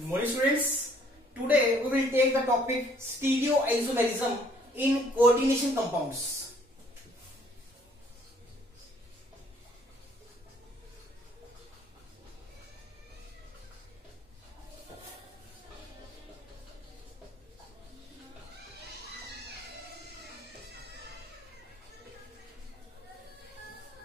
Good morning, students. Today we will take the topic stereoisomerism in coordination compounds.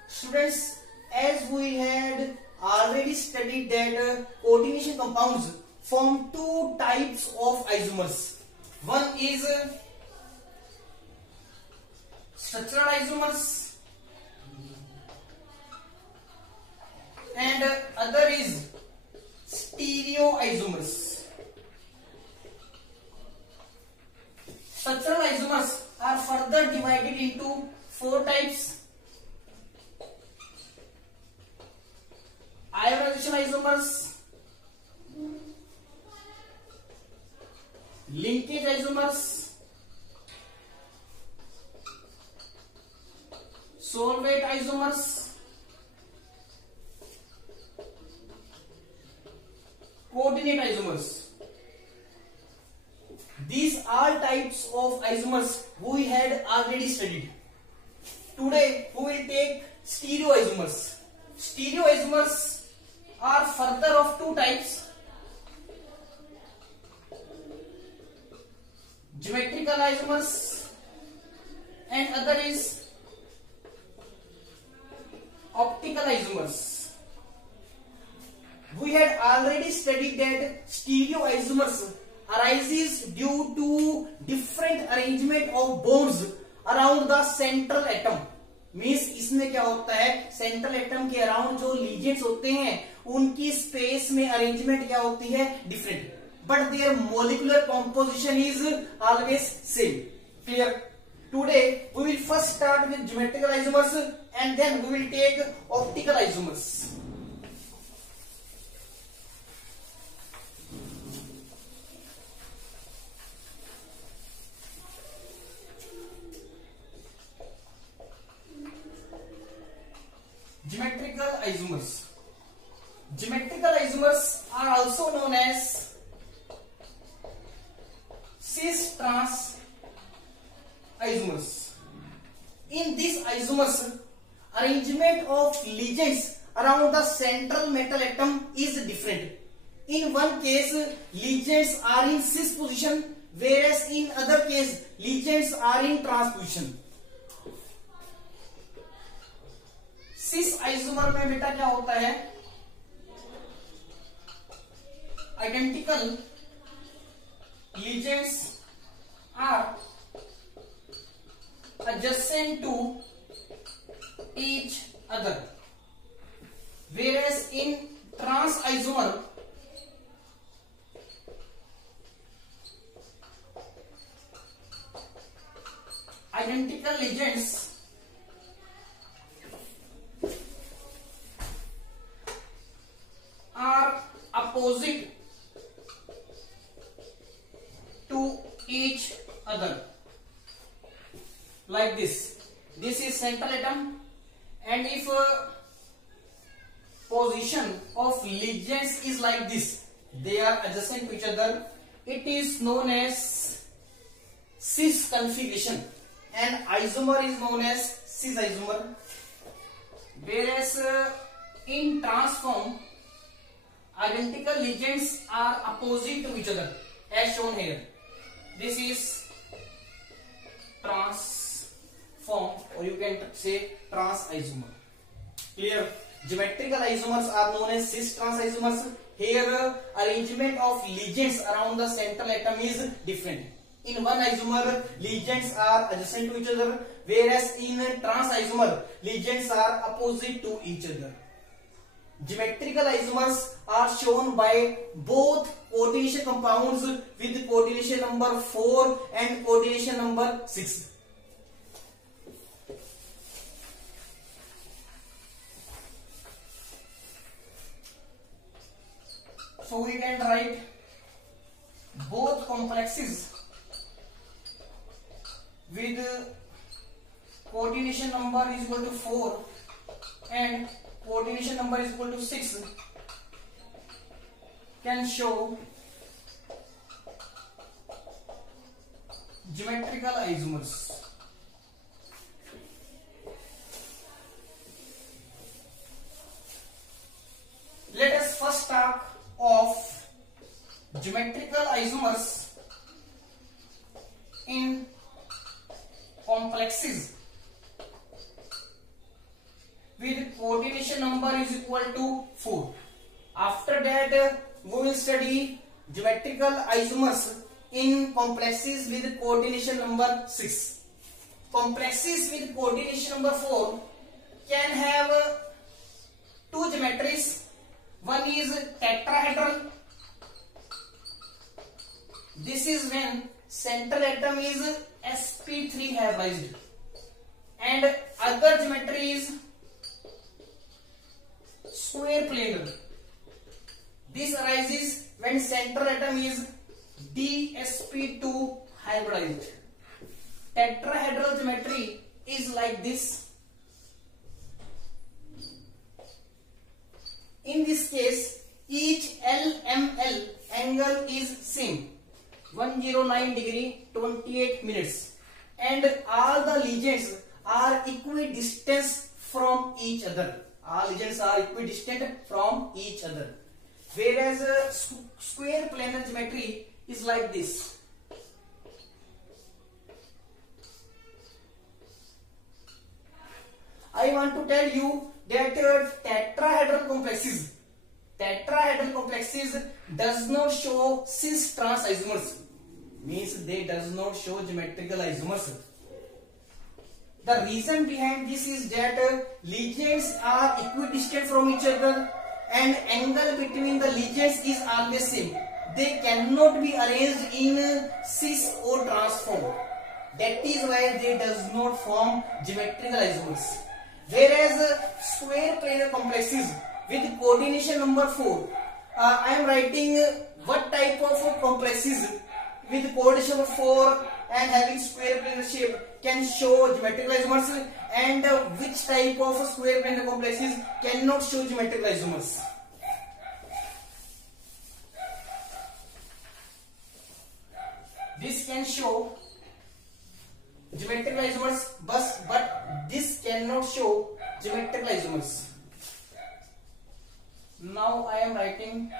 Students, as we had already studied that coordination compounds form two types of isomers. One is structural isomers and other is stereoisomers. Structural isomers are further divided into four types: ionization isomers, linkage isomers, solvate isomers, coordinate isomers. These are types of isomers we had already studied. Today we will take stereoisomers. Stereoisomers are further of two types: geometrical isomers and other is optical isomers. We had already studied that stereoisomers arises due to different arrangement of bonds around the central atom. Means इसमें क्या होता है, central atom के around जो ligands होते हैं उनकी space में अरेंजमेंट क्या होती है, different, but their molecular composition is always same. Clear? Today we will first start with geometrical isomers and then we will take optical isomers. Geometrical isomers. Geometrical isomers are also known as cis-trans isomers. In these isomers, arrangement of ligands around the central metal atom is different. In one case, ligands are in cis position, whereas in other case, ligands are in trans position. Cis isomer में बेटा क्या होता है, identical ligands are adjacent to each other, whereas in trans isomer identical ligands are opposite to each other, like this. This is central atom, and if position of ligands is like this, they are adjacent to each other, it is known as cis configuration, and isomer is known as cis isomer. Whereas in trans form, identical ligands are opposite to each other, as shown here. This is trans form, or you can say trans isomer. Clear? Geometrical isomers are known as cis-trans isomers. Here, arrangement of ligands around the central atom is different. In one isomer, ligands are adjacent to each other, whereas in trans isomer, ligands are opposite to each other. Geometrical isomers are shown by both coordination compounds with coordination number 4 and coordination number 6. So we can write both complexes with coordination number is equal to 4 and coordination number is equal to 6 can show geometrical isomers. Let us first talk of geometrical isomers in complexes with coordination number is equal to 4. After that, we will study geometrical isomers in complexes with coordination number 6. Complexes with coordination number 4 can have two geometries. One is tetrahedral. This is when central atom is sp3 hybridized, and other geometry is square planar. This arises when central atom is dsp2 hybridized. Tetrahedral geometry is like this. In this case, each LML angle is same, 109 degree 28 minutes, and all the legends are equidistant from each other. All legends are equidistant from each other. Whereas square planar geometry is like this. I want to tell you that tetrahedral complexes does not show cis trans isomers, means they does not show geometrical isomers. The reason behind this is that legends are equidistant from each other and angle between the legends is always same. They cannot be arranged in cis or trans form. That is why they does not form geometrical isomers. Whereas square planar complexes with coordination number 4, I am writing what type of complexes with coordination number 4 and having square planar shape can show geometrical isomers, and which type of square planar complexes cannot show geometrical isomers. This can show geometrical isomers, but this cannot show geometrical isomers. Now I am writing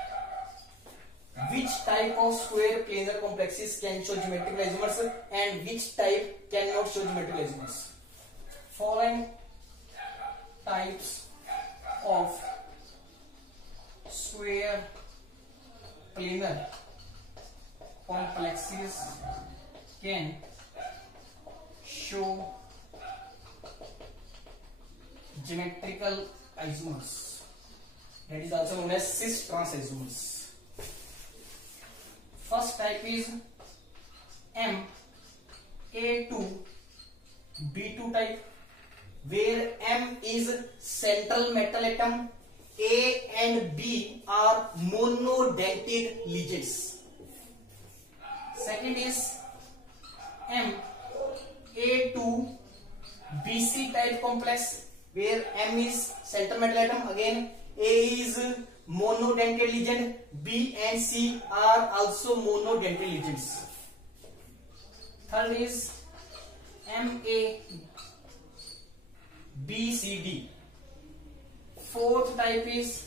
which type of square planar complexes can show geometrical isomers and which type cannot show geometrical isomers. Following types of square planar complexes can show geometrical isomers, that is also known as cis trans isomers. First type is MA2B2 type, where M is central metal atom, A and B are monodentate legends. Second is MA2BC type complex, where M is central metal atom, again A is monodentate legend, B and C are also monodentate legends. Third is MABCD. Fourth type is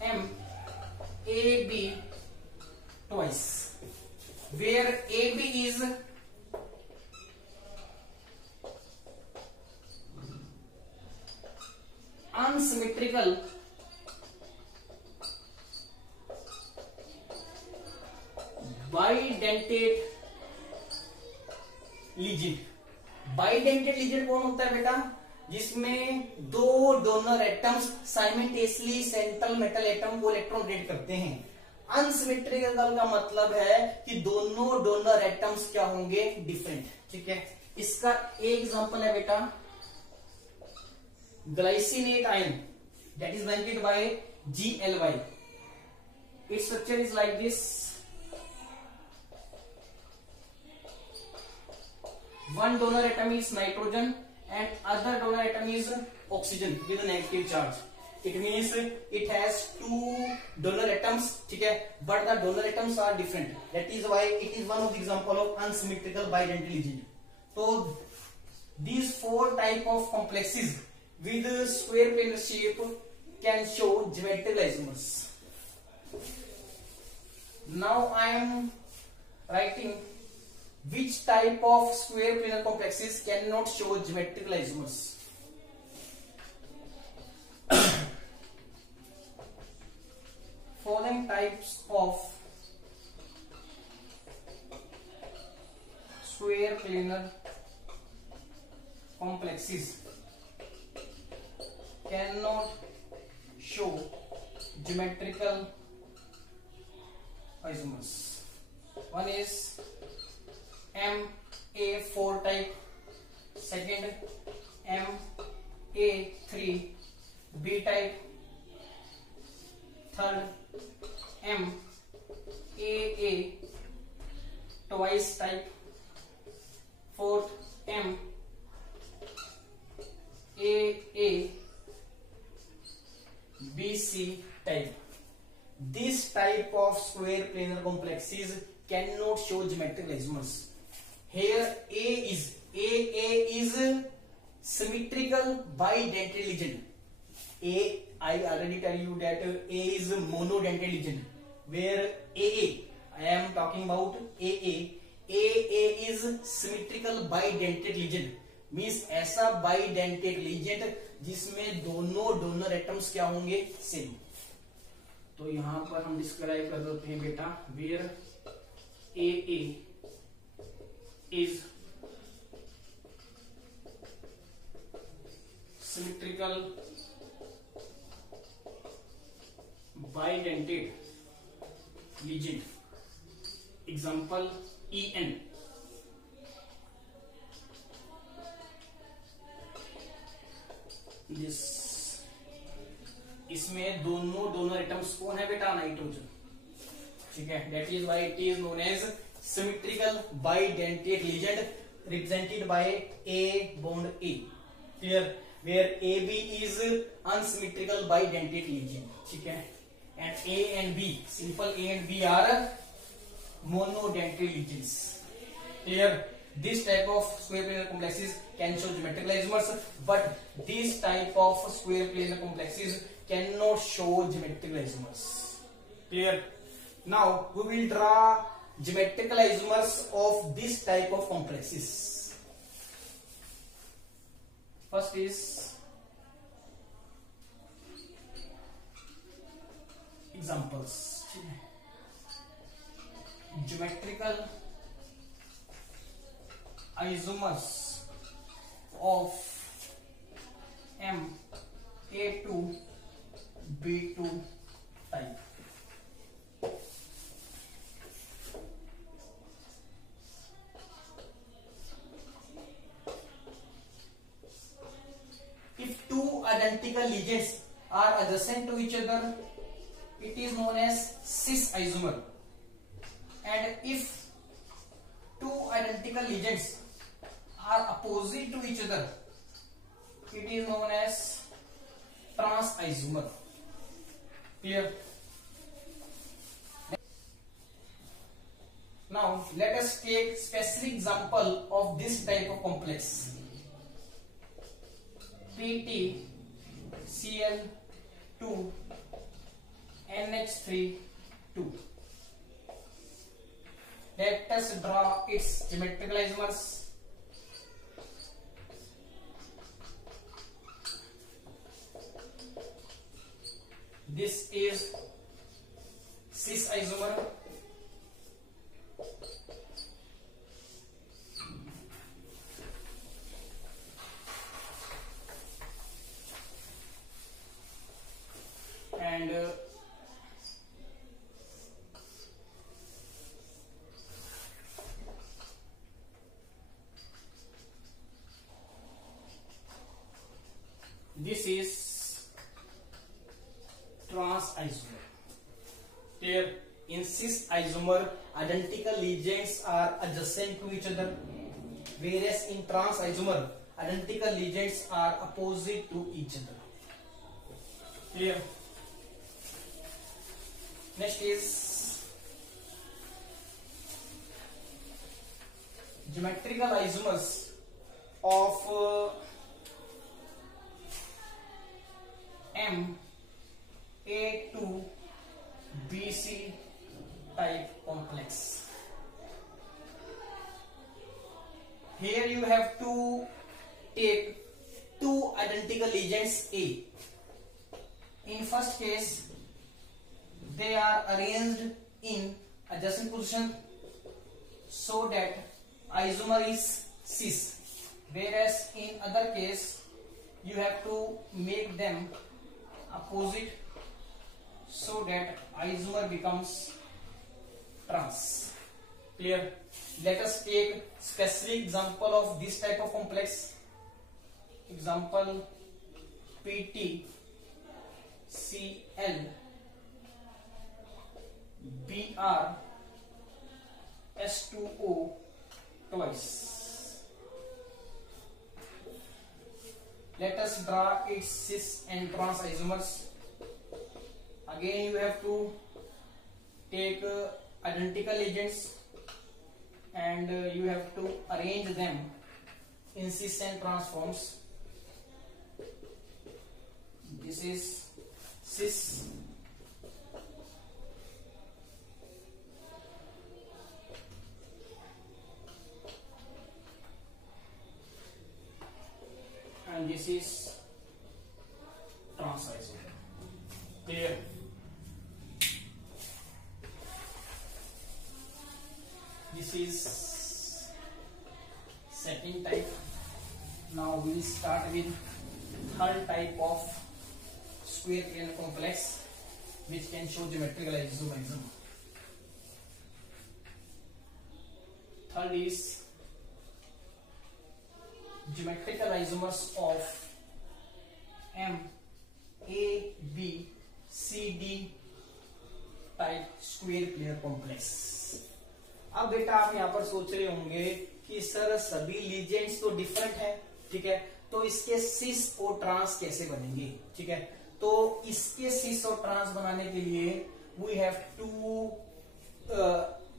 MAB twice, where AB is unsymmetrical bidentate legend. Bidentate legend कौन होता है बेटा? जिसमें दो donor atoms simultaneously central metal atom को electron rotate करते हैं. Unsymmetrical का मतलब है कि दोनों डोनर एटम्स क्या होंगे? डिफरेंट. ठीक है, इसका एक एग्जांपल है बेटा glycinate ion, that is bonded by GLY. Its structure is like this. One donor atom is nitrogen and other donor atom is oxygen with a negative charge. It means it has two donor atoms, ठीक है, but the donor atoms are different. That is why it is one of the example of unsymmetrical bidentate lesion. So these four type of complexes with square planar shape can show geometrical isomers. Now I am writing which type of square planar complexes cannot show geometrical isomers. Following types of square planar complexes cannot show geometrical isomers. One is MA4 type, second MA3B type, third MAA twice type, fourth MAABC type. This type of square planar complexes cannot show geometrical isomers. Here AA is symmetrical bidentate lesion. I already tell you that A is monodentate lesion, where AA, I am talking about AA is symmetrical bidentate lesion, means ऐसा bidentate lesion जिसमें दोनों donor atoms क्या होंगे, same. तो यहां पर हम describe कर देते हैं बेटा, where AA is symmetrical bidentate lesion. Example EN. This इसमें दोनों डोनर एटम्स कौन है बेटा, नाइट्रोजन, ठीक है. That is why it is known as symmetrical bidentate lesion represented by A bond A. Here where AB is unsymmetrical bidentate lesion, ठीक है, and A and B, simple A and B are monodentate lesions. Here this type of square planar complexes can show geometrical isomers, but this type of square planar complexes cannot show geometrical isomers. Clear? Now we will draw geometrical isomers of this type of complexes. First is examples. Geometrical isomers of MA2 B2 type. If two identical lesions are adjacent to each other, it is known as cis isomer. And if two identical lesions are opposite to each other, it is known as trans isomer. Clear? Now let us take specific example of this type of complex. PtCl2 NH3 2. Let us draw its geometrical isomers. This is cis isomer. And this is trans isomer. Here in cis isomer, identical lesions are adjacent to each other, whereas in trans isomer, identical lesions are opposite to each other. Clear. Next is geometrical isomers of MA2BC type complex. Here you have to take two identical agents A. In first case, they are arranged in adjacent position so that isomer is cis. Whereas in other case, you have to make them opposite so that isomer becomes trans. Clear? Let us take specific example of this type of complex. Example PTCl Br S2O twice. Let us draw its cis and trans isomers. Again you have to take identical agents and you have to arrange them in cis and trans forms. This is cis and this is trans isomer. Clear? This is second type. Now we will start with third type of square plane complex which can show geometrical isomerism. Third is geometrical isomers of MABCD type square planar complex. अब बेटा आप यहाँ पर सोच रहे होंगे कि sir सभी लीजेंड्स तो डिफरेंट है, ठीक है, तो इसके सिस और ट्रांस कैसे बनेंगे, ठीक है। तो इसके सिस और ट्रांस बनाने के लिए we have to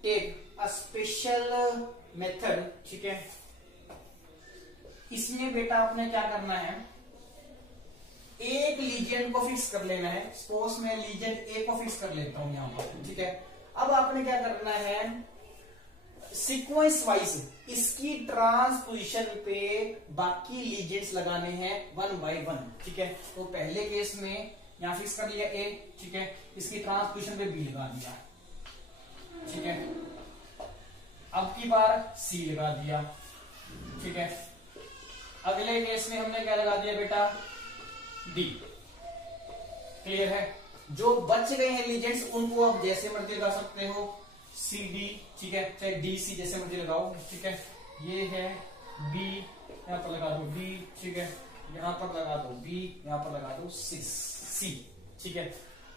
take a special method, ठीक है। इसमें बेटा आपने क्या करना है, एक लीजेंड को फिक्स कर लेना है। सपोज मैं लीजेंड ए को फिक्स कर लेता हूं यहां पर, ठीक है। अब आपने क्या करना है, सीक्वेंस वाइज इसकी ट्रांसपोजिशन पे बाकी लीजेंड्स लगाने हैं 1 by 1, ठीक है। तो पहले केस में यहां फिक्स कर लिया ए, ठीक है, इसकी ट्रांसपोजिशन पे बी लगा दिया, ठीक है। अब की बार सी लगा दिया, ठीक है। अगले केस में हमने क्या लगा दिया बेटा, डी। क्लियर है? जो बच गए हैं लीजेंड्स उनको आप जैसे मर्जी लगा सकते हो, सी डी, ठीक है, चाहे डी सी जैसे मर्जी लगाओ, ठीक है। ये है बी, यहां पर लगा दो बी, ठीक है, यहां पर लगा दो बी, यहां पर लगा दो सी, ठीक है।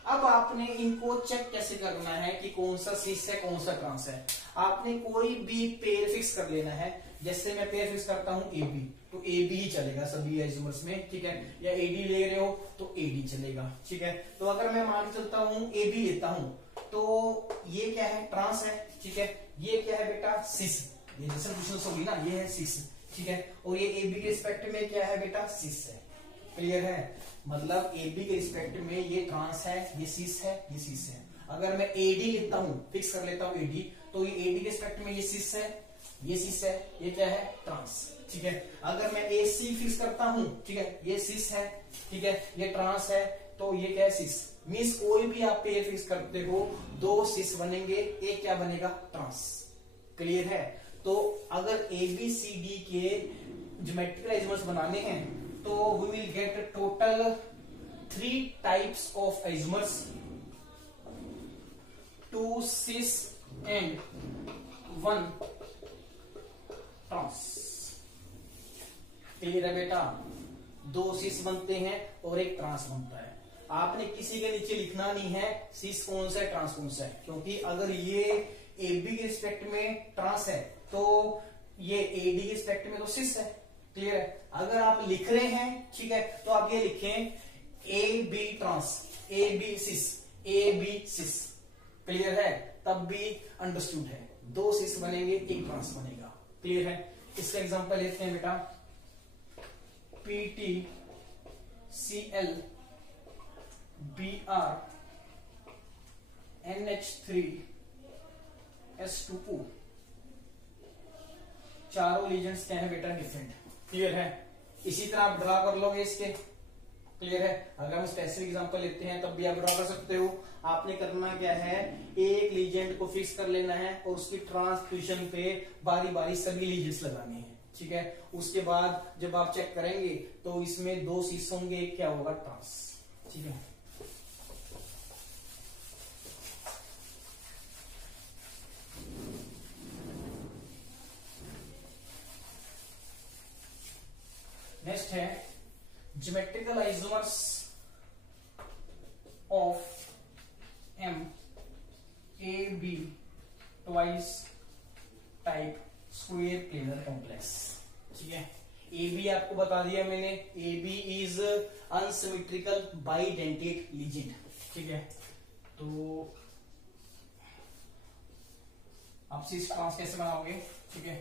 अब आपने इनको चेक कैसे करना है कि कौन सा सिस है कौन सा ट्रांस है। आपने कोई भी पेयर फिक्स कर लेना है। जैसे मैं पेयर फिक्स करता हूं ए बी, तो ए बी ही चलेगा सभी आइसोमर्स में, ठीक है। या ए डी ले रहे हो तो ए डी चलेगा, ठीक है। तो अगर मैं मान के चलता हूं ए बी लेता हूं तो ये क्या है, ट्रांस है, ठीक है। ये क्या है बेटा, सिस, ये जैसे क्वेश्चन होगी ना, ये है सिस, ठीक है। और ये ए बी के रिस्पेक्ट में क्या है बेटा, सिस है। क्लियर है? मतलब ए बी के रिस्पेक्ट में ये ट्रांस है, ये सिस है, ये सिस है। अगर मैं ए डी लेता हूं, फिक्स कर लेता हूं ए डी, तो ये ए डी के रिस्पेक्ट में ये सिस है, ये सिस है, ये क्या है, ट्रांस, ठीक है। अगर मैं ए सी फिक्स करता हूं, ठीक है, ये सिस है, ठीक है, ये ट्रांस है, तो ये क्या है, सिस। मीन्स कोई भी आप पेयर फिक्स करते हो, दो सिस बनेंगे, एक क्या बनेगा, ट्रांस। क्लियर है? तो अगर ए बी सी डी के ज्योमेट्रिकल आइसोमर्स बनाने हैं तो we will get total 3 types of isomers, 2 cis and 1 trans. Clear है बेटा? 2 सिस बनते हैं और एक ट्रांस बनता है। आपने किसी के नीचे लिखना नहीं है सिस कौन सा है ट्रांस कौन सा है, क्योंकि अगर ये ए बी के रिस्पेक्ट में ट्रांस है तो ये ए डी के रिस्पेक्ट में तो सिस है। क्लियर है? अगर आप लिख रहे हैं, ठीक है, तो आप ये लिखें A B trans, A B cis, A B cis, clear है, तब भी अंडरस्टूड है। दो सिस बनेंगे, एक ट्रांस बनेगा, क्लियर है। इसका एग्जांपल लेते हैं बेटा, PT CL B R NH3 S2O, चारों लीजेंड्स क्या है बेटा, डिफरेंट, क्लियर है। इसी तरह आप ड्रा कर लोगे इसके, क्लियर है। अगर हम स्पेसिफिक एग्जांपल लेते हैं तब भी आप ड्रा कर सकते हो। आपने करना क्या है, एक लीजेंड को फिक्स कर लेना है और उसकी ट्रांसपोजिशन पे बारी बारी सभी लीजेंड्स लगाने हैं, ठीक है। उसके बाद जब आप चेक करेंगे तो इसमें दो सीस होंगे, एक क्या होगा, ट्रांस, ठीक है। नेक्स्ट है geometrical isomers of M A B twice type square planar complex, ठीक है। ए बी आपको बता दिया मैंने, A B is unsymmetrical bidentate ligand, ठीक है। तो आप सिस ट्रांस कैसे बनाओगे, ठीक है।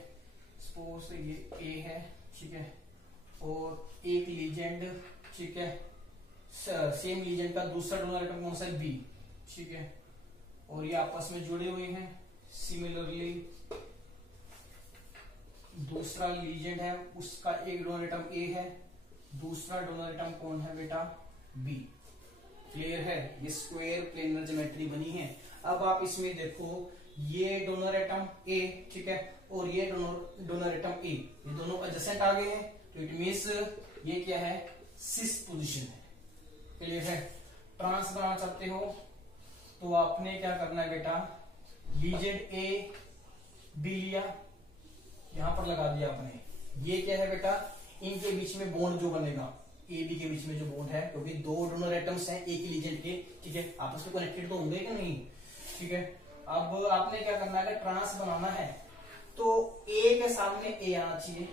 सपोज ये ए है, ठीक है, और एक लीजेंड, ठीक है, सेम लीजेंड का दूसरा डोनर एटम कौन सा है, बी, ठीक है, और ये आपस में जुड़े हुए हैं। सिमिलरली दूसरा लीजेंड है, उसका एक डोनर एटम ए है, दूसरा डोनर एटम कौन है बेटा, बी, क्लियर है। ये स्क्वायर प्लेनर ज्योमेट्री बनी है। अब आप इसमें देखो, ये डोनर एटम ए, ठीक है, और ये डोनर एटम ए, ये दोनों एडजेसेंट आ गए हैं, तो इट मीन्स ये क्या है, सिस पोजीशन है, क्लियर है। ट्रांस बनाना चाहते हो तो आपने क्या करना है बेटा, लीजेंड ए बी लिया, यहां पर लगा दिया आपने, ये क्या है बेटा, इनके बीच में बॉन्ड जो बनेगा, ए बी के बीच में जो बॉन्ड है, क्योंकि दो डोनर एटम्स हैं एक ही लीजेंड के, ठीक है, आपस में कनेक्टेड तो होंगे कि नहीं, ठीक है। अब आपने क्या करना है, ट्रांस बनाना है तो ए के सामने ए आना चाहिए,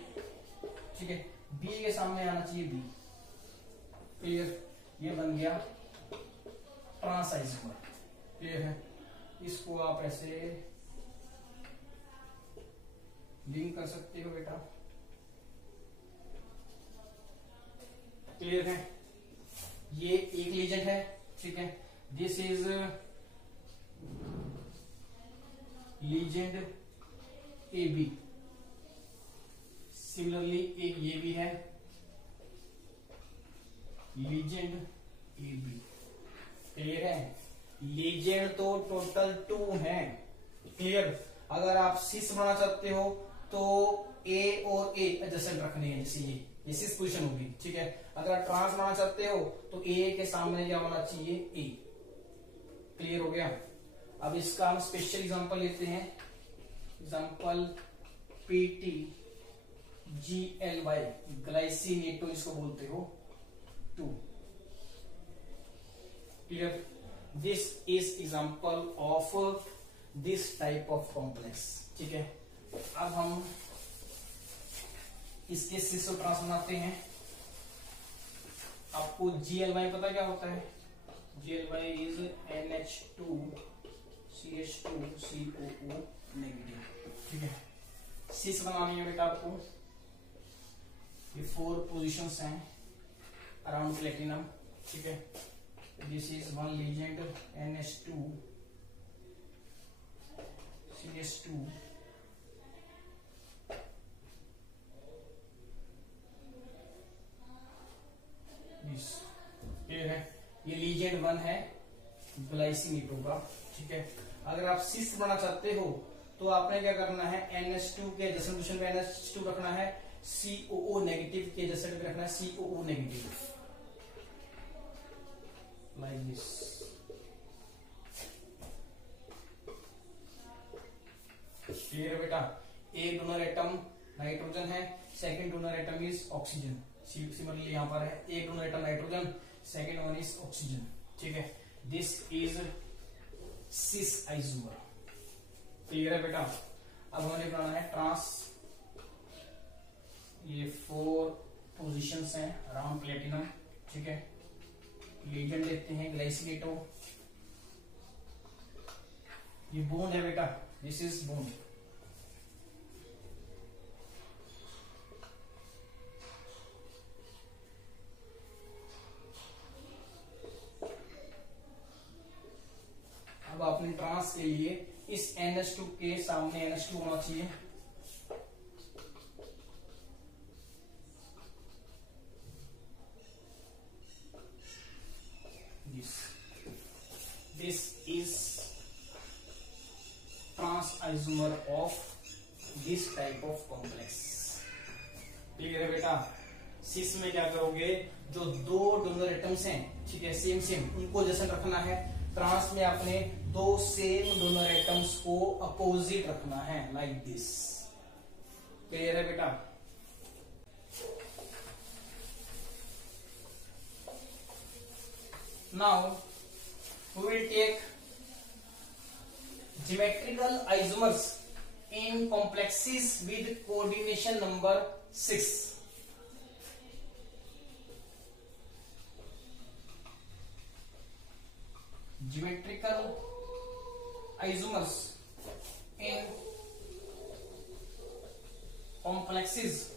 ठीक है, बी के सामने आना चाहिए बी, क्लियर, ये बन गया ट्रांस आइसोमर, क्लियर है। इसको आप ऐसे लिंक कर सकते हो बेटा, क्लियर है। ये एक लीजेंड है, ठीक है, this is ligand A B, similarly एक ये भी है लीजेंड ए बी, क्लियर है। लीजेंड तो टोटल 2 हैं, क्लियर। अगर आप सिस बनाना चाहते हो तो ए और ए एडजेसेंट रखने हैं, जैसे ये सिस पोजीशन होगी, ठीक है। अगर आप ट्रांस बनाना चाहते हो तो ए के सामने क्या होना चाहिए, ए, क्लियर हो गया। अब इसका हम स्पेशल एग्जांपल लेते हैं, एग्जांपल पीटी GLY ग्लाइसिनेटो जिसको बोलते हो 2, clear. This is example of this type of complex, ठीक है। अब हम इसके सिस और ट्रांस बनाते हैं। आपको GLY पता क्या होता है, GLY is NH2 CH2 COO negative, ठीक है। सिस बनानी है बेटा आपको, ये 4 पोजीशंस हैं अराउंड प्लेटिनम, ठीक है। This is one legend NH2 CH2 ये है, ये लीजेंड 1 है ग्लाइसिनेटो का, ठीक है। अगर आप सिस बनाना चाहते हो तो आपने क्या करना है, NH2 के एडजेसेंट पोजीशन पे NH2 रखना है, COO नेगेटिव के एडजेसेंट पे रखना है COO negative, like this, clear बेटा। एक डोनर एटम नाइट्रोजन है, second donor atom is oxygen, similarly यहां पर है, एक donor atom nitrogen, second one is oxygen, ठीक है। This is cis isomer, clear है बेटा। अब हमें बनाना है ट्रांस, ये 4 पोजीशंस हैं अराउंड प्लेटिनम, ठीक है। लीजेंड लेते हैं ग्लाइसिलेटो, ये बोन है बेटा, दिस इज बोन। अब आपने ट्रांस के लिए इस NH2 के सामने NH2 होना चाहिए। This is trans isomer of this type of complex। Clear है बेटा। सिस में क्या करोगे, जो दो डोनर एटम्स हैं, ठीक है, सेम सेम, उनको जैसा रखना है। ट्रांस में आपने दो सेम डोनर एटम्स को अपोजिट रखना है, लाइक दिस। क्लियर है बेटा। Now we will take geometrical isomers in complexes with coordination number 6। geometrical isomers in complexes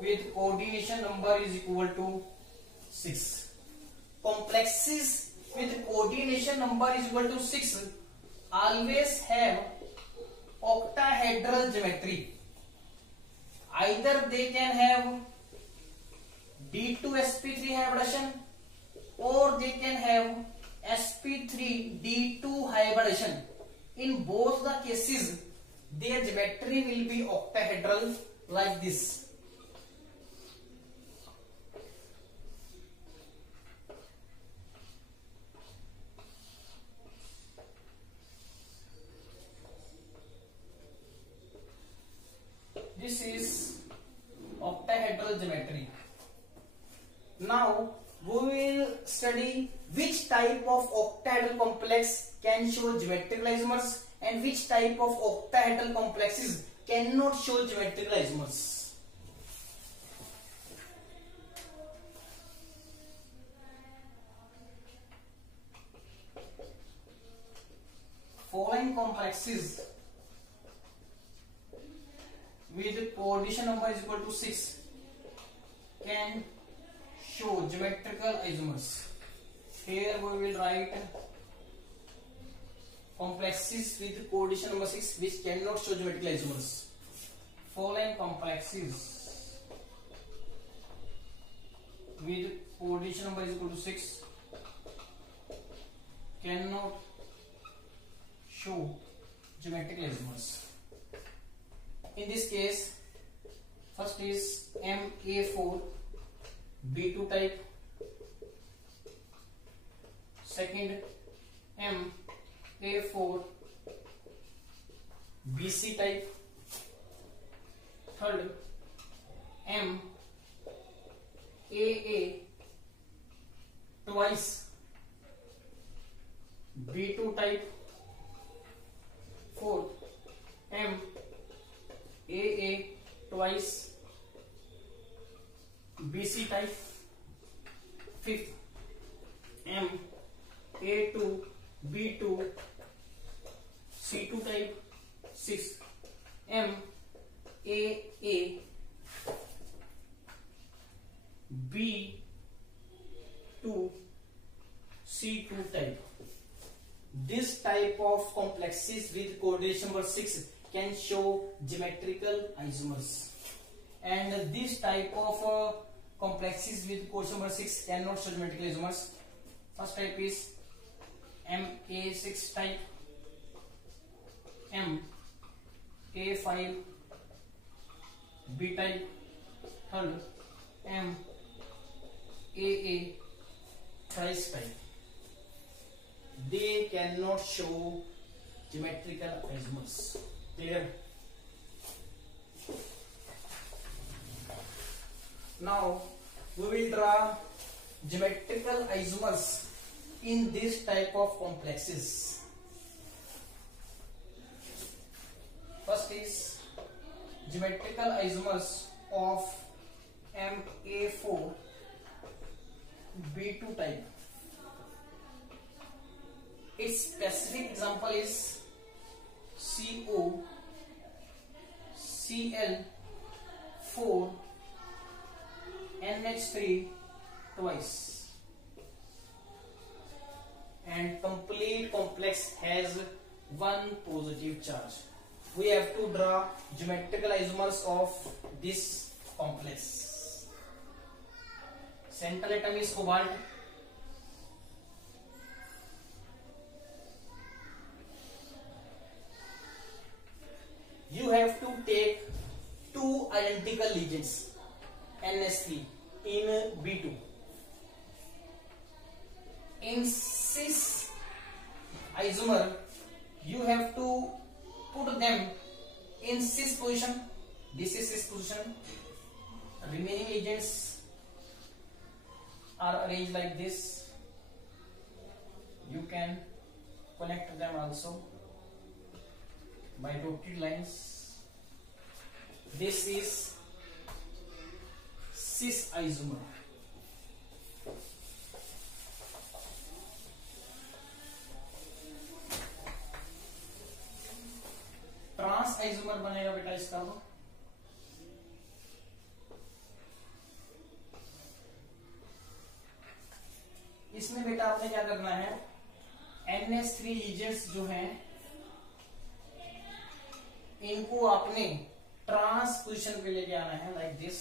with coordination number is equal to 6। complexes with coordination number is equal to 6 always have octahedral geometry। either they can have D2sp3 hybridization or they can have sp3d2 hybridization। in both the cases their geometry will be octahedral like this। This is octahedral geometry। Now we will study which type of octahedral complex can show geometrical isomers and which type of octahedral complexes cannot show geometrical isomers। Following complexes with coordination number is equal to 6 can show geometrical isomers। Here we will write complexes with coordination number 6 which cannot show geometrical isomers। Following complexes with coordination number is equal to 6 cannot show geometrical isomers। in this case first is Ma4 B2 type, second Ma4 BC type, third MAA twice B2 type, fourth MAA twice BC type, fifth MA2 B2 C2 type, sixth MAA B2 C2 type। This type of complexes with coordination number 6 can show geometrical isomers and this type of complexes with coordination number 6 cannot show geometrical isomers। First type is Ma6 type, Ma5 B type, third MAA thrice type। they cannot show geometrical isomers। clear? now we will draw geometrical isomers in this type of complexes। first is geometrical isomers of Ma4 B2 type। It's specific example is CO Cl4 NH3 twice, and complete complex has one positive charge. We have to draw geometrical isomers of this complex. Central atom is cobalt. You have to take two identical ligands NH3 in B2. In cis isomer, you have to put them in cis position. This is cis position. Remaining agents are arranged like this. You can connect them also by dotted lines. This is cis isomer. Trans isomer बनेगा बेटा इसका। इसमें बेटा आपने क्या करना है, NH3 legends जो हैं इनको आपने ट्रांस पोजिशन पे लेके आना है लाइक दिस,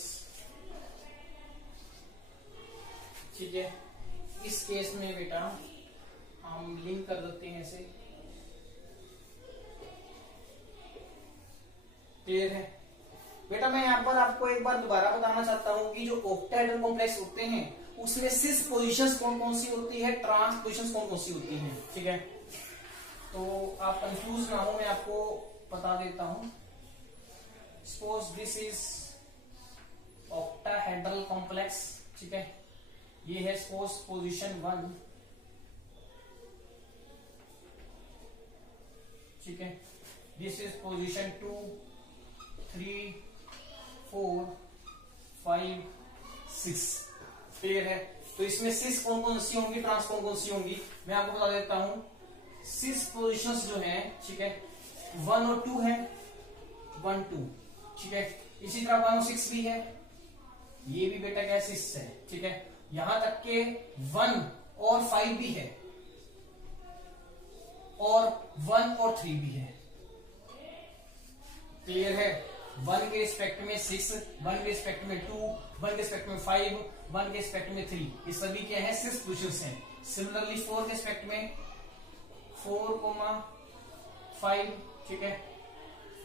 ठीक है। इस केस में बेटा हम लिंक कर देते हैं ऐसे, क्लियर है बेटा। मैं यहाँ पर आपको एक बार दोबारा बताना चाहता हूं कि जो ऑक्टाहेड्रल कॉम्प्लेक्स होते हैं उसमें सिस पोजीशंस कौन कौन सी होती है, ट्रांस पोजीशंस कौन कौन सी होती हैं, ठीक है। तो आप कंफ्यूज ना हो, मैं आपको बता देता हूं। Suppose this is octahedral complex, ठीक है। ये है सपोज पोजीशन 1, ठीक है। दिस इज पोजीशन 2, 3, 4, 5, 6, क्लियर है। तो इसमें सिस कौन कौन सी होंगी, ट्रांस कौन कौन सी होंगी, मैं आपको बता देता हूं। सिस पोजीशंस जो हैं, ठीक है, 1 और 2 है, 1, 2, ठीक है। इसी तरह 1 और 6 भी है, ये भी बेटा क्या सिस है, ठीक है। यहां तक के 1 और 5 भी है, और 1 और 3 भी है, क्लियर है। 1 के रिस्पेक्ट में 6, 1 के रिस्पेक्ट में 2, 1 के रिस्पेक्ट में 5, 1 के रिस्पेक्ट में 3, ये सभी क्या है, सिस पोजीशंस हैं। सिमिलरली 4 के रिस्पेक्ट में 4, 5, ठीक है,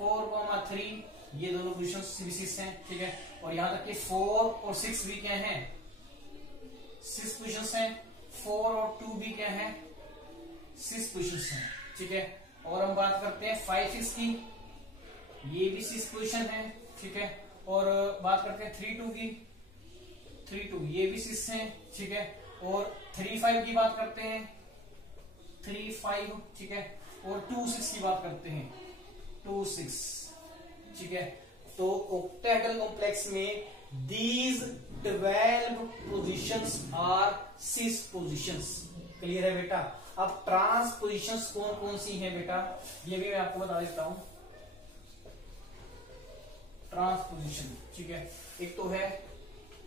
4, 3, ये दोनों पोजीशंस सिस हैं, ठीक है। और यहां तक कि 4 और 6 भी क्या है, सिस पोजीशंस हैं। 4 और 2 भी क्या है, सिस पोजीशंस हैं, ठीक है। और हम बात करते हैं 5, 6 की, ये भी सिस पोजीशन है, ठीक है। और बात करते हैं 3, 2 की, 3, 2 ये भी सिस है, ठीक है। और 3, 5 की बात करते हैं, 3, 5, ठीक है। और 2, 6 की बात करते हैं, 2, 6, ठीक है। तो ऑक्टाहेड्रल कॉम्प्लेक्स में these 12 positions are cis positions, clear है बेटा। अब ट्रांस पोजीशंस कौन कौन सी हैं बेटा, ये भी मैं आपको बता देता हूं। ट्रांसपोजिशन, ठीक है। एक तो है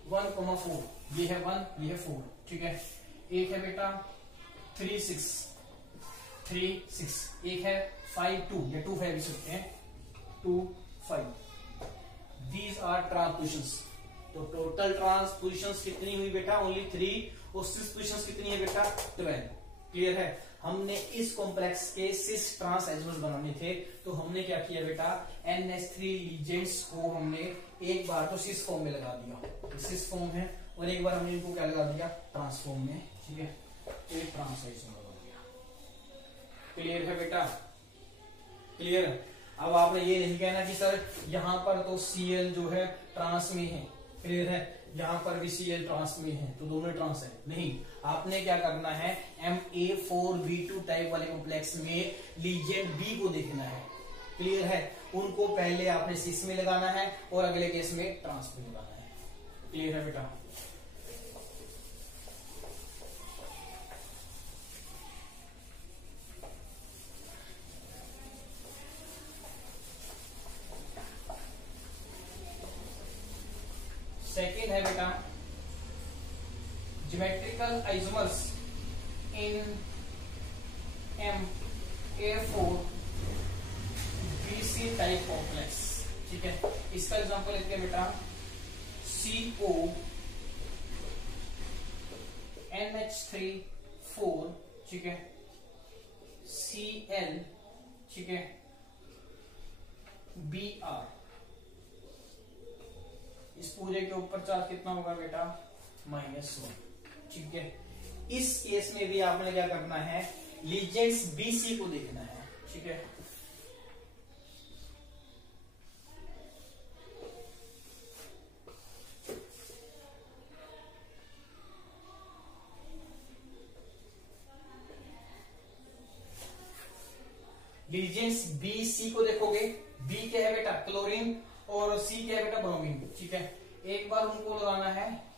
1, 4, ये है 1, ये है 4, ठीक है। एक है बेटा 3, 6, 3, 6, एक है 5, 2 या 2, 5 भी सकते हैं, 2, 5। These are transpositions. तो टोटल ट्रांसपोजिशंस कितनी हुई बेटा, ओनली 3, और सिस पोजिशंस कितनी है बेटा, 12, क्लियर है। हमने इस कॉम्प्लेक्स के सिस ट्रांस आइसोमर्स बनाने थे, तो हमने क्या किया बेटा, NH3 लीजेंड्स को हमने एक बार तो सिस फॉर्म में लगा दिया, सिस फॉर्म है, और एक बार हमने इनको क्या लगा दिया, ट्रांस फॉर्म में, ठीक है। एक ट्रांस आइसोमर बन गया, क्लियर है बेटा, क्लियर। अब आपने ये नहीं कहना कि सर यहां पर तो Cl जो है ट्रांस में है, क्लियर है, यहां पर भी Cl ट्रांस में है, तो दोनों ट्रांस है, नहीं। आपने क्या करना है, Ma4B2 टाइप वाले कॉम्प्लेक्स में लीजेंड B को देखना है, क्लियर है। उनको पहले आपने सिस में लगाना है और अगले केस में ट्रांस में लगाना है, क्लियर है बेटा। identical isomers in MA4 BC type complex. ठीक है, इसका एग्जांपल लेते हैं बेटा CO NH3 4, ठीक है, Cl, ठीक है, Br। इस पूरे के ऊपर चार्ज कितना होगा बेटा? -1। ठीक है, इस केस में भी आपने क्या करना है, लीजेंड्स BC को देखना है। ठीक है, लीजेंड्स BC को देखोगे। B क्या है बेटा? क्लोरीन, और C क्या है बेटा? ब्रोमीन। ठीक है, एक बार उनको लगाना है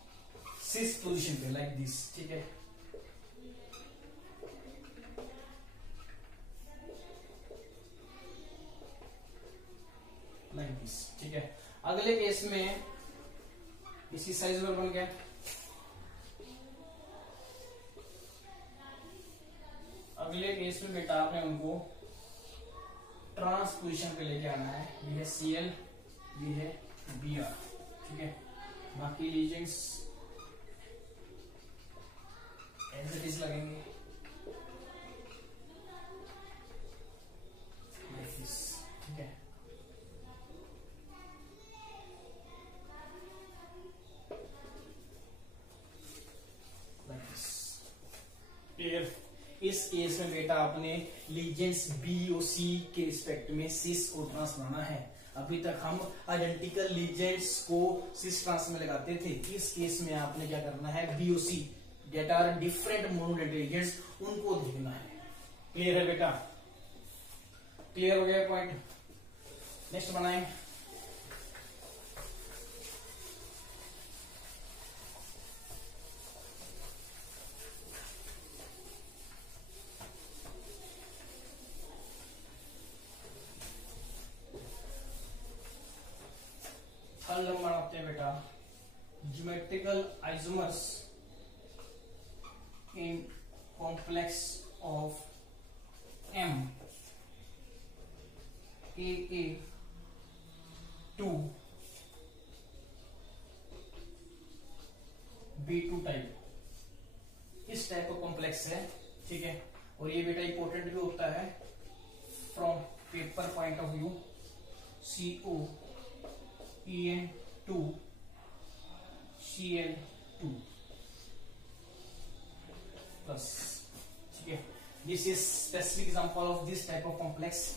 सिस पोजीशन पे, लाइक दिस। ठीक है, लाइक दिस। ठीक है, अगले केस में इसी साइज में बन गया। अगले केस में बेटा आपने उनको ट्रांस पोजीशन पे लेके आना है। ये है Cl, ये है Br। ठीक है, बाकी लीजेंड्स एज इट इज लगेंगे। ठीक है, क्लियर। इस केस में बेटा आपने लीजेंड्स B और C के रिस्पेक्ट में सिस और ट्रांस बनाना है। अभी तक हम आइडेंटिकल लीजेंड्स को सिस ट्रांस में लगाते थे। इस केस में आपने क्या करना है, B और C that are different monodentate ligands, उनको देखना है। क्लियर है बेटा? क्लियर हो गया पॉइंट? नेक्स्ट बनाएं। हल हम बनाते हैं बेटा geometrical isomers in complex of M AA2 B2 type. इस टाइप का कॉम्प्लेक्स है। ठीक है, और ये बेटा इंपॉर्टेंट भी होता है from paper point of view. CO En2 Cl2 plus. ठीक है, this is specific example of this type of complex.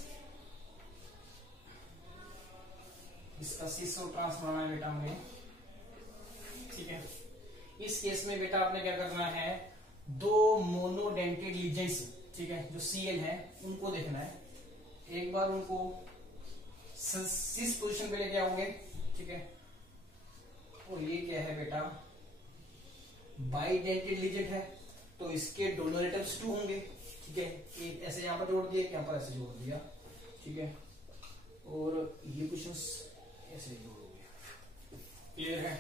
इसका सिस और ट्रांस बनाना है बेटा हमें। ठीक है, इस केस में बेटा आपने क्या करना है, दो मोनोडेंटेड लीजेंड्स, ठीक है, जो Cl है, उनको देखना है। एक बार उनको सिस पोजीशन पे लेके आओगे। ठीक है, और ये क्या है बेटा, बाइडेंटेड लीजेंड है, तो इसके दोनों एटम्स 2 होंगे। ठीक है, एक ऐसे यहां पर जोड़ दिया, एक यहां पर ऐसे जोड़ दिया। ठीक है, और ये क्वेश्चंस ऐसे जोड़ोगे। क्लियर है?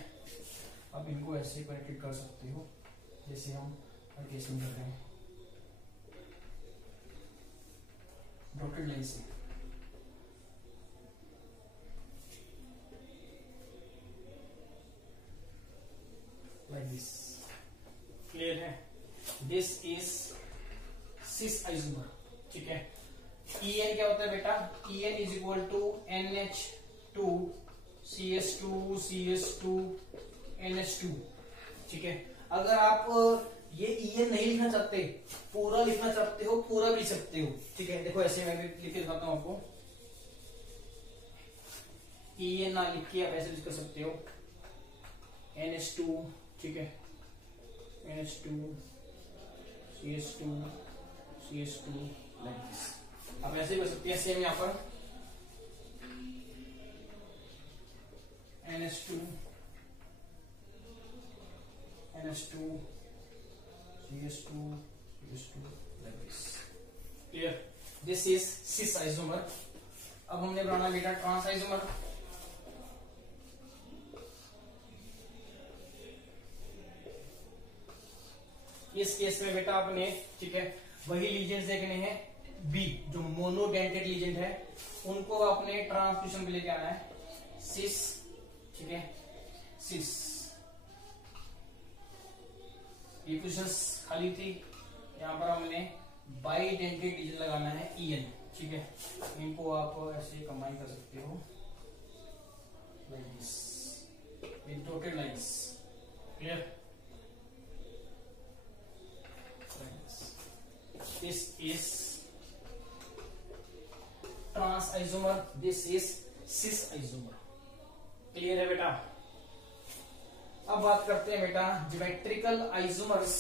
अब इनको ऐसे कनेक्टेड कर सकते हो जैसे हम हर केस में कर रहे हैं, डॉटेड लाइन से। Like this. क्लियर है? This is cis isomer. ठीक है, En क्या होता है बेटा? En इज equal to NH2 CS2 CS2 NH2। ठीक है, अगर आप ये En नहीं लिखना चाहते, पूरा लिखना चाहते हो, पूरा भी लिख सकते हो। ठीक है, देखो ऐसे मैं भी लिख के दिखाता हूं आपको। En ना लिख के आप ऐसे लिख कर सकते हो NH2, ठीक है, NH2 CS2 CS2 like this. आप ऐसे भी कर सकते हैं, सेम यहां पर NH2 NH2 CS2 CS2 like this. Clear? This is cis isomer. अब हमने बनाना बेटा ट्रांस आइसोमर। इस केस में बेटा आपने, ठीक है, वही लीजेंड्स देखने हैं, बी जो मोनोडेंटेड लीजेंड है उनको आपने ट्रांसल्यूशन पे लेके आना है, सिस, ठीक है, सिस। ये पोजीशंस खाली थी, यहां पर हमने बाइडेंटेड लीजेंड लगाना है, EN, ठीक है। इनको आप ऐसे कंबाइन कर सकते हो like this with dotted lines, clear. This is trans isomer, this is cis isomer, clear है बेटा। अब बात करते हैं बेटा geometrical isomers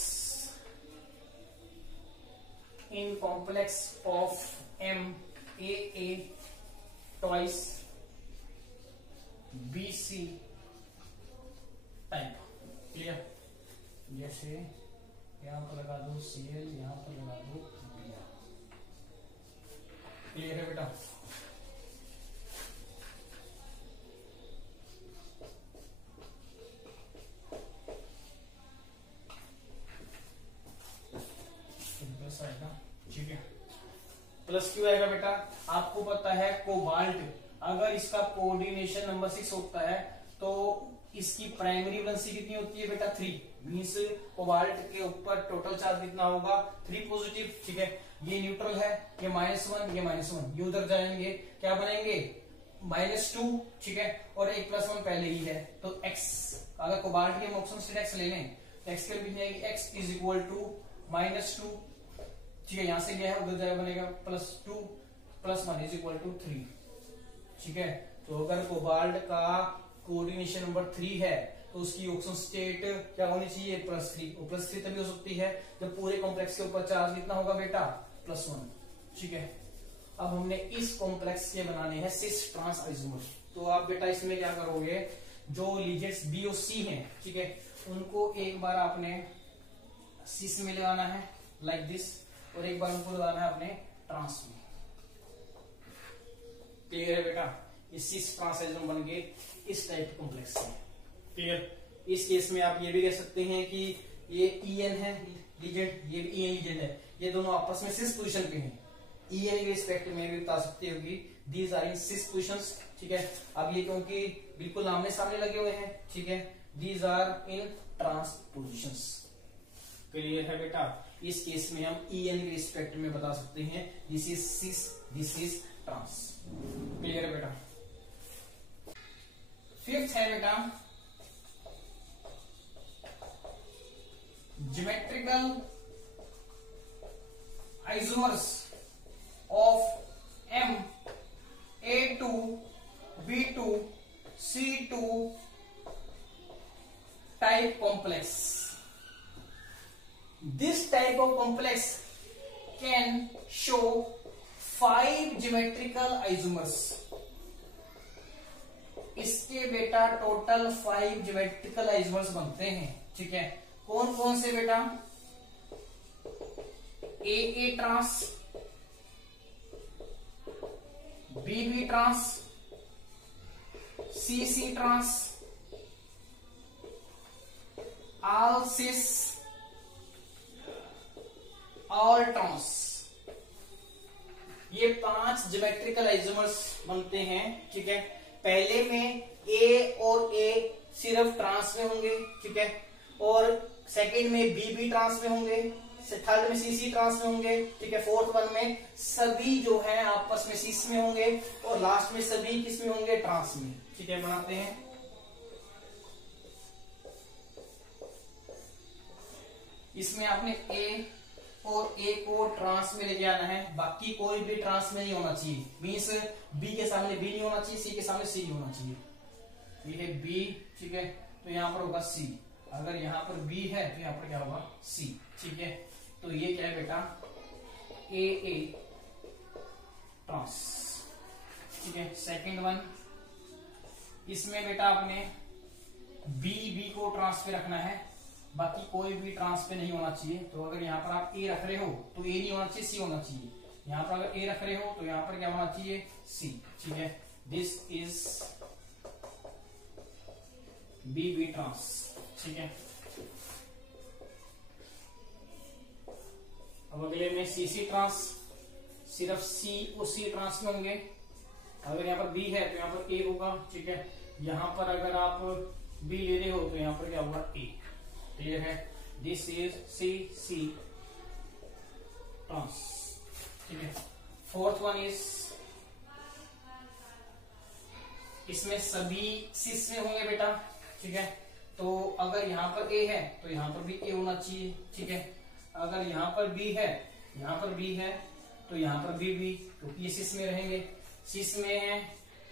in complex of MAA twice BC type, clear. जैसे यहां पर लगा दो Cl, यहां पर लगा दो Br, क्लियर है बेटा। आएगा, ठीक है। प्लस क्यों आएगा बेटा, आपको पता है कोबाल्ट अगर इसका कोऑर्डिनेशन नंबर 6 होता है तो इसकी प्राइमरी वैलेंसी कितनी होती है बेटा 3, मींस कोबाल्ट के ऊपर टोटल चार्ज कितना होगा 3 पॉजिटिव, ठीक है। ये न्यूट्रल है, ये -1, ये -1, ये उधर जाएंगे, क्या बनेंगे -2, ठीक है, और एक +1 पहले ही है तो x, अगर कोबाल्ट के ऑप्शन स्टेट x ले लें तो x के बीच में x इज इक्वल टू -2, ठीक है, यहां से गया है उधर जाएगा, बनेगा +2 +1 इज इक्वल टू 3, ठीक है। तो अगर कोबाल्ट का कोऑर्डिनेशन नंबर 3 है तो उसकी ऑक्सीजन स्टेट क्या होनी चाहिए +3, और +3 तभी हो सकती है जब पूरे कॉम्प्लेक्स के ऊपर चार्ज कितना होगा बेटा +1, ठीक है। अब हमने इस कॉम्प्लेक्स के बनाने हैं सिस ट्रांस आइसोमर, तो आप बेटा इसमें क्या करोगे, जो लीजेंड्स बी और सी हैं, ठीक है, उनको एक बार आपने सिस में लगाना है लाइक दिस, और एक बार उनको लगाना है अपने ट्रांस में, क्लियर है बेटा। इस सिस ट्रांस आइसोमर बन गए इस टाइप कॉम्प्लेक्स से, क्लियर। इस केस में आप ये भी कह सकते हैं कि ये EN है लीजेंड, ये भी EN लीजेंड है, ये दोनों आपस में सिस पोजीशन पे हैं, EN के रिस्पेक्ट में भी बता सकते हो कि these are in cis positions, ठीक है। अब ये क्योंकि बिल्कुल आमने सामने लगे हुए हैं, ठीक है, these are in trans positions, clear है बेटा। इस केस में हम EN के रिस्पेक्ट में बता सकते हैं this is cis, this is trans, clear है बेटा। फिफ्थ है बेटा geometrical isomers of MA2 B2 C2 type complex. This type of complex can show 5 geometrical isomers. इसके बेटा टोटल 5 ज्योमेट्रिकल आइसोमर्स बनते हैं, ठीक है। कौन कौन से बेटा, AA trans, BB trans, CC trans, all cis, all trans, ये 5 ज्योमेट्रिकल आइसोमर्स बनते हैं, ठीक है। पहले में A और A सिर्फ ट्रांस में होंगे, ठीक है, और सेकंड में BB ट्रांस में होंगे, थर्ड में CC ट्रांस में होंगे, ठीक है, फोर्थ वन में सभी जो है आपस में सिस में होंगे, और लास्ट में सभी किस में होंगे ट्रांस में, ठीक है। बनाते हैं, इसमें आपने A और A को ट्रांस में लेके आना है, बाकी कोई भी ट्रांस में नहीं होना चाहिए, मीन्स B के सामने B नहीं होना चाहिए, C के सामने C नहीं होना चाहिए। ये है B, ठीक है, तो यहां पर होगा C, अगर यहां पर B है तो यहां पर क्या होगा C, ठीक है। तो ये क्या है बेटा AA ट्रांस, ठीक है। सेकंड वन, इसमें बेटा आपने BB को ट्रांस पे रखना है, बाकी कोई भी ट्रांस पे नहीं होना चाहिए। तो अगर यहाँ पर आप A रख रहे हो तो A नहीं होना चाहिए, C होना चाहिए। यहाँ पर अगर A रख रहे हो तो यहाँ पर क्या होना चाहिए C, ठीक है। दिस इज BB ट्रांस, ठीक है। अब अगले में सीसी ट्रांस, सिर्फ सी और सी ट्रांस में होंगे। अगर यहाँ पर बी है तो यहाँ पर ए होगा, ठीक है। यहाँ पर अगर आप बी ले रहे हो तो यहाँ पर क्या होगा, ए। क्लियर है? This is C C trans, ठीक है। फोर्थ वन इज, इसमें सभी सिस में होंगे बेटा, ठीक है। तो अगर यहाँ पर ए है तो यहाँ पर भी ए होना चाहिए, ठीक है। अगर यहाँ पर बी है, यहाँ पर बी है तो यहाँ पर भी बी, क्योंकि ये सिस में रहेंगे। सिस में है,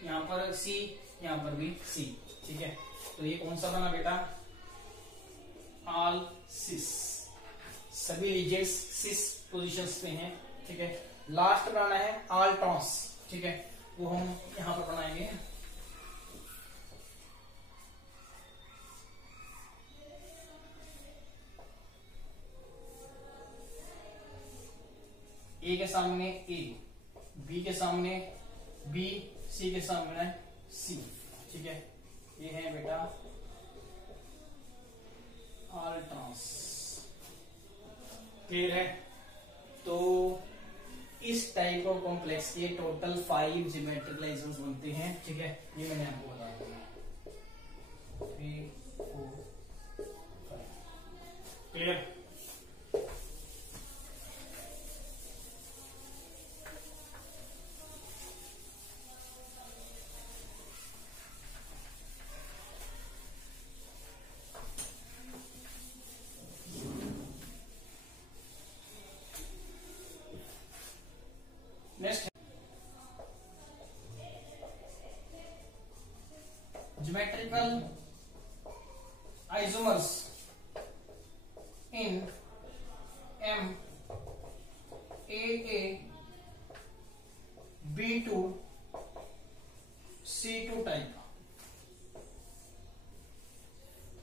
यहाँ पर सी, यहाँ पर भी सी, ठीक है। तो ये कौन सा बना बेटा, ऑल सिस, सभी लीजेंड्स सिस पोजीशंस पे हैं, ठीक है। लास्ट बनाना है ऑल ट्रांस, ठीक है, वो हम यहाँ पर बनाएंगे। ए के सामने ए, बी के सामने बी, सी के सामने सी, ठीक है। ये है बेटा ऑल ट्रांस। क्लियर है? तो इस टाइप ऑफ कॉम्प्लेक्स के टोटल 5 ज्योमेट्रिकल आइसोमर्स बनते हैं, ठीक है। ये मैंने आपको बता दिया, 3 4 5। क्लियर? नेक्स्ट, ज्योमेट्रिकल आइसोमर्स इन M AA B2 C2 type.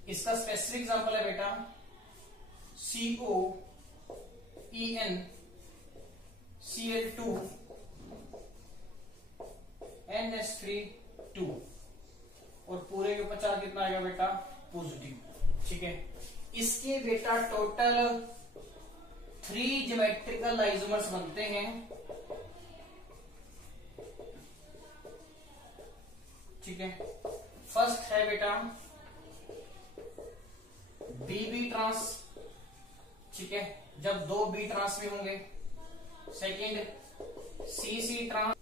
इसका स्पेसिफिक एग्जांपल है बेटा COEN Cl2 NH3 और पूरे के ऊपर चार्ज कितना आएगा बेटा, पॉजिटिव, ठीक है। इसके बेटा टोटल 3 ज्योमेट्रिकल आइसोमर्स बनते हैं, ठीक है। फर्स्ट है बेटा BB ट्रांस, ठीक है, जब 2 B ट्रांस में होंगे। Second CC trans.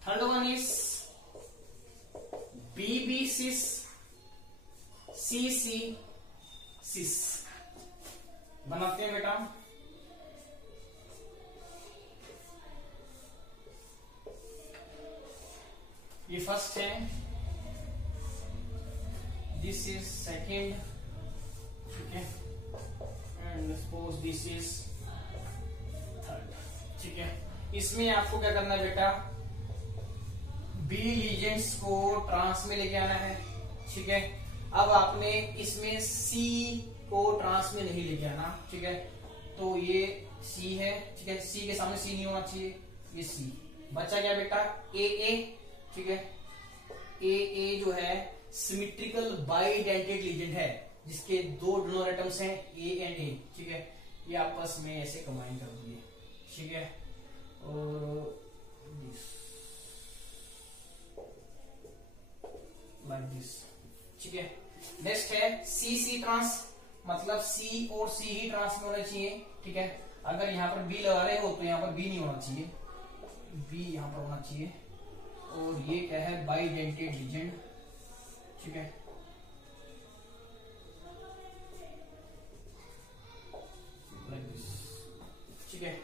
Third one is BB cis CC cis. बनाते हैं बेटा। ये फर्स्ट है, दिस इज सेकेंड, ठीक है, and suppose this is third, ठीक है। इसमें आपको क्या करना है बेटा, बी लीजेंड्स को ट्रांस में लेके आना है, ठीक है। अब आपने इसमें सी को ट्रांस में नहीं लेके आना, ठीक है। तो ये सी है, ठीक है, सी के सामने सी नहीं होना चाहिए, ये सी बचा क्या बेटा, ए, ठीक है। ए जो है सिमेट्रिकल बाइडेंटेड लीजेंड है, जिसके 2 डोनर एटम्स हैं ए एंड ए, ठीक है। ये आपस में ऐसे कंबाइन कर दिए, ठीक है। और लाइक दिस, ठीक है। नेक्स्ट है CC ट्रांस, मतलब C और C ही ट्रांस में होना चाहिए, ठीक है। अगर यहाँ पर B लगा रहे हो तो यहाँ पर B नहीं होना चाहिए, B यहाँ पर होना चाहिए। और ये क्या है, बाइडेंटेड लीजेंड, ठीक है। लाइक दिस, ठीक है।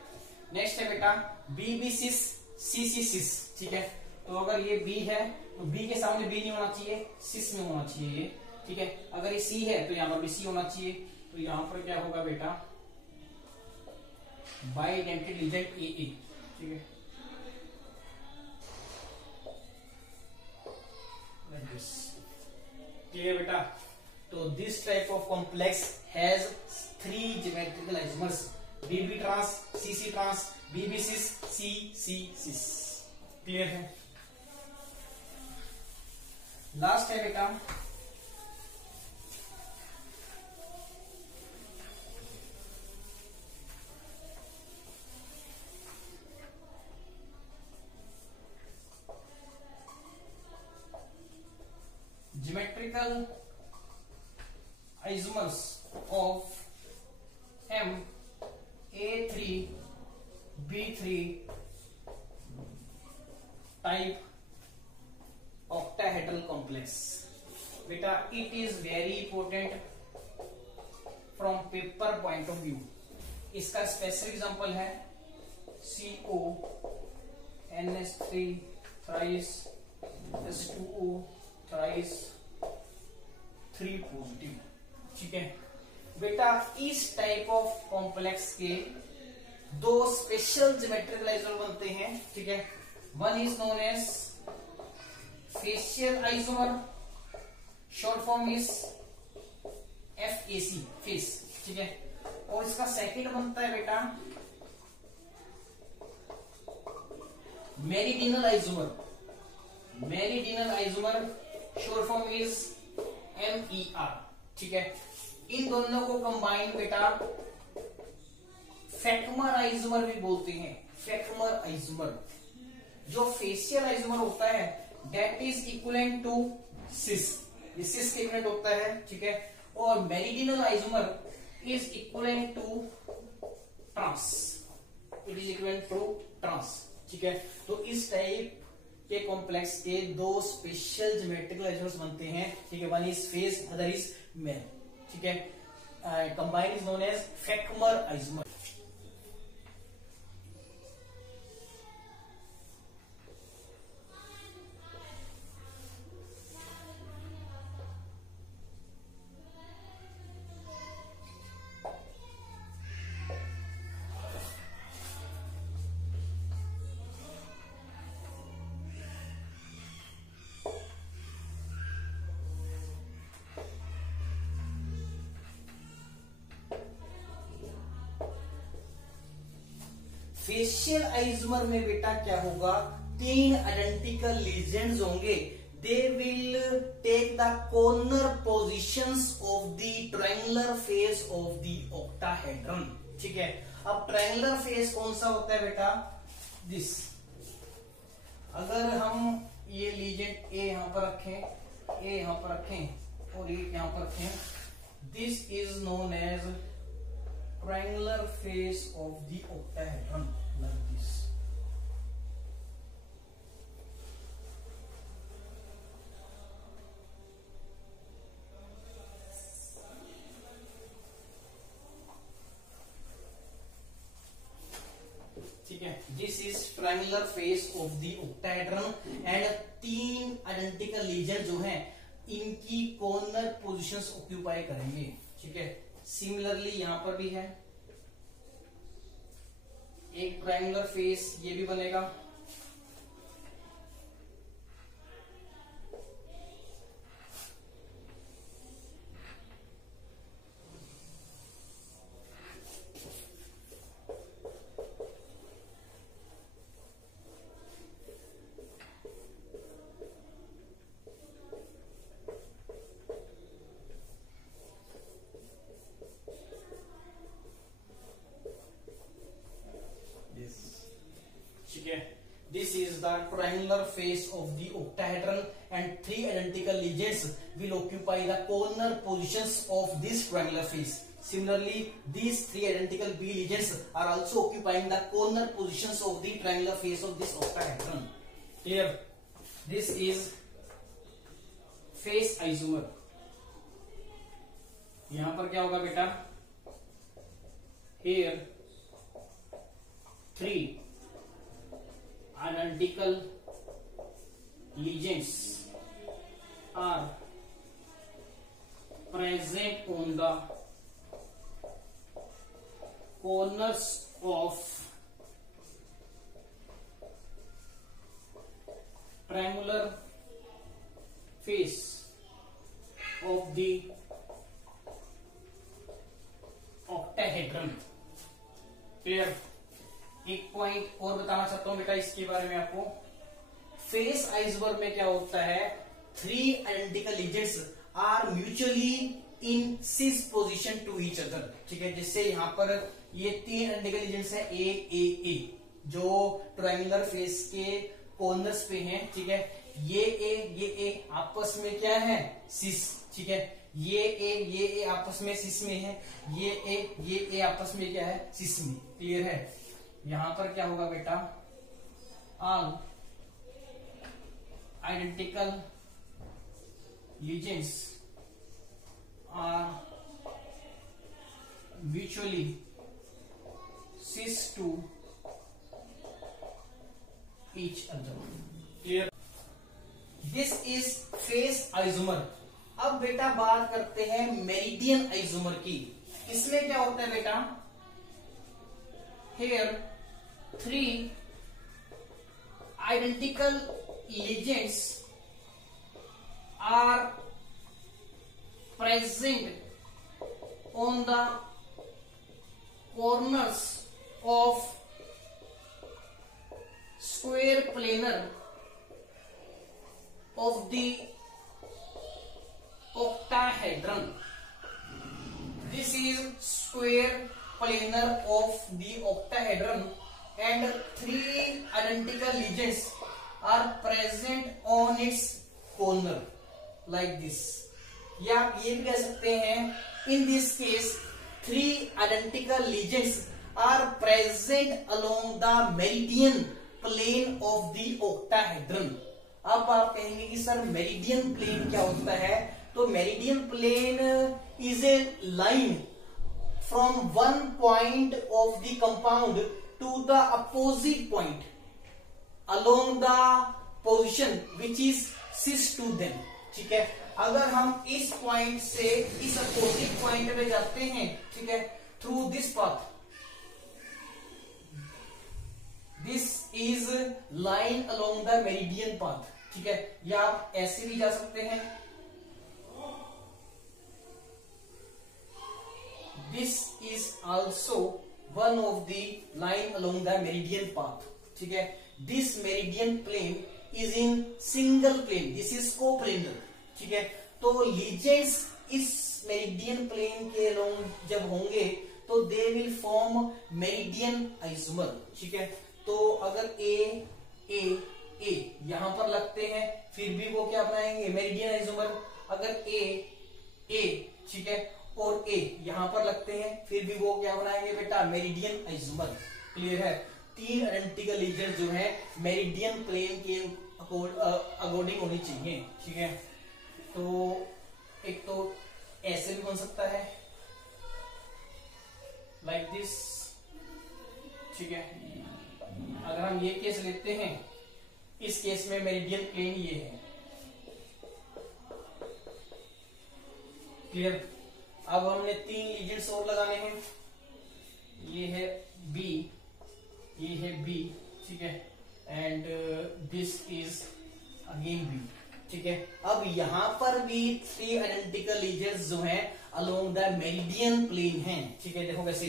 नेक्स्ट है बेटा BB सिस CC सिस, ठीक है। तो अगर ये B है तो B के सामने B नहीं होना चाहिए, सिस में होना चाहिए ये, ठीक है। अगर ये C है तो यहाँ पर भी C होना चाहिए। तो यहाँ पर क्या होगा बेटा, बाइडेंटेड लीजेंड AA, ठीक है। क्लियर बेटा? तो this type of complex has 3 geometrical isomers, BB trans, CC trans, BB cis, CC cis. Clear है? लास्ट है बेटा identical isomers of M A3 B3 type octahedral complex. बेटा it is very important from paper point of view. इसका specific example है CO NH3 thrice H2O thrice 3 positive. ठीक है बेटा, इस टाइप ऑफ कॉम्प्लेक्स के दो स्पेशल ज्योमेट्रिकल आइसोमर बनते हैं. ठीक है, one is known as facial isomer, short form is FAC, face. ठीक है, और इसका सेकंड बनता है बेटा meridional isomer. Meridional isomer short form is MER. ठीक है, इन दोनों को कंबाइन बेटा फैक्मर आइसोमर भी बोलते हैं. Fac mer isomer. जो फेशियल आइसोमर होता है that is equivalent to cis. ये सिस के इक्विवेलेंट होता है. ठीक है, और meridional isomer is equivalent to trans. It is equivalent to trans. ठीक है, तो इस टाइप के कॉम्प्लेक्स के दो स्पेशल ज्योमेट्रिकल आइसोमर्स बनते हैं. ठीक है, one is face, other is mer. ठीक है, combined is known as fac mer isomer. Facial isomer में बेटा क्या होगा, तीन आइडेंटिकल लीजेंड्स होंगे. They will take the corner positions of the triangular face of the octahedron. ठीक है, अब ट्रायंगुलर फेस कौन सा होता है बेटा, दिस. अगर हम ये लीजेंड ए यहां पर रखें, ए यहां पर रखें और ये यहां पर रखें, this is known as triangular face of the octahedron, like this. ठीक है, this is triangular face of the octahedron and तीन आइडेंटिकल लीजन जो हैं इनकी कॉर्नर पोजीशंस ऑक्यूपाई करेंगे. ठीक है, सिमिलरली यहां पर भी है एक ट्रायंगुलर फेस, ये भी बनेगा. This is the triangular face of the octahedron and three identical lesions will occupy the corner positions of this triangular face. Similarly, these three identical B lesions are also occupying the corner positions of the triangular face of this octahedron. Here, this is face isomer. यहां पर क्या होगा बेटा, here three identical lesions are present on the corners of triangular face of the octahedron. फिर एक point और बताना चाहता हूं बेटा इसके बारे में आपको. फेस आइसोमर में क्या होता है, three identical ligands are mutually in cis position to each other. ठीक है, जिससे यहां पर ये तीन आइडेंटिकल लीजेंड्स है ए जो ट्रायंगुलर फेस के कॉर्नर्स पे हैं. ठीक है, ये ए आपस में क्या है, सिस. ठीक है, ये ए आपस में सिस में है, ये ए आपस में क्या है, सिस में। क्लियर है। यहां पर क्या होगा बेटा, all identical ligands are mutually cis to each other। Clear. This is face isomer. अब बेटा बात करते हैं मेरिडियन आइसोमर की। इसमें क्या होता है बेटा, here 3 identical legends are present on the corners of square planar of the octahedron। This is square planar of the octahedron and 3 identical legends are present on its corner like this। या आप ये भी कह सकते हैं, in this case 3 identical legends are present along the meridian plane of the octahedron। अब आप कहेंगे कि सर मेरिडियन प्लेन क्या होता है, तो meridian plane is a line from one point of the compound to the opposite point along the position which is cis to them. ठीक है, अगर हम इस पॉइंट से इस अपोजिट पॉइंट पे जाते हैं, ठीक है, through this path, this is line along the meridian path. ठीक है, या आप ऐसे भी जा सकते हैं, this is also one of the line along the meridian path. ठीक है, this meridian plane is in single plane, this is coplanar. ठीक है, तो लीजेंड्स इस मेरिडियन प्लेन के अलोंग जब होंगे तो they will form meridian isomer. ठीक है, तो अगर ए यहां पर लगते हैं फिर भी वो क्या बनाएंगे, मेरिडियन आइसोमर। अगर ए ठीक है और ए यहां पर लगते हैं फिर भी वो क्या बनाएंगे बेटा, मेरिडियन आइसोमर। क्लियर है। 3 आइडेंटिकल लीजेंड्स जो है मेरिडियन प्लेन के अकॉर्डिंग होनी चाहिए। ठीक है, तो एक तो ऐसे भी बन सकता है लाइक दिस। ठीक है, अगर हम ये केस लेते हैं, इस केस में मेरिडियन प्लेन ये है। क्लियर। अब हमने 3 लीजेंड्स और लगाने हैं, ये है बी, ये है बी। ठीक है, and this is again B. ठीक है, अब यहां पर भी 3 आइडेंटिकल लीजेंड्स जो हैं अलोंग द मेरिडियन प्लेन हैं। ठीक है, देखो कैसे,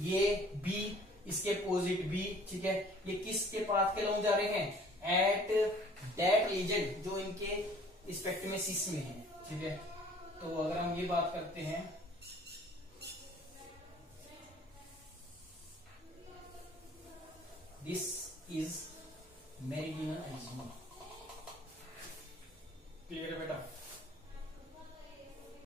ये बी, इसके अपोजिट बी। ठीक है, ये किसके पाथ के अलोंग जा रहे हैं, एट दैट लीजेंड जो इनके रिस्पेक्ट में सिस में है। ठीक है, तो अगर हम ये बात करते हैं, this is meridian isomer. Clear है बेटा।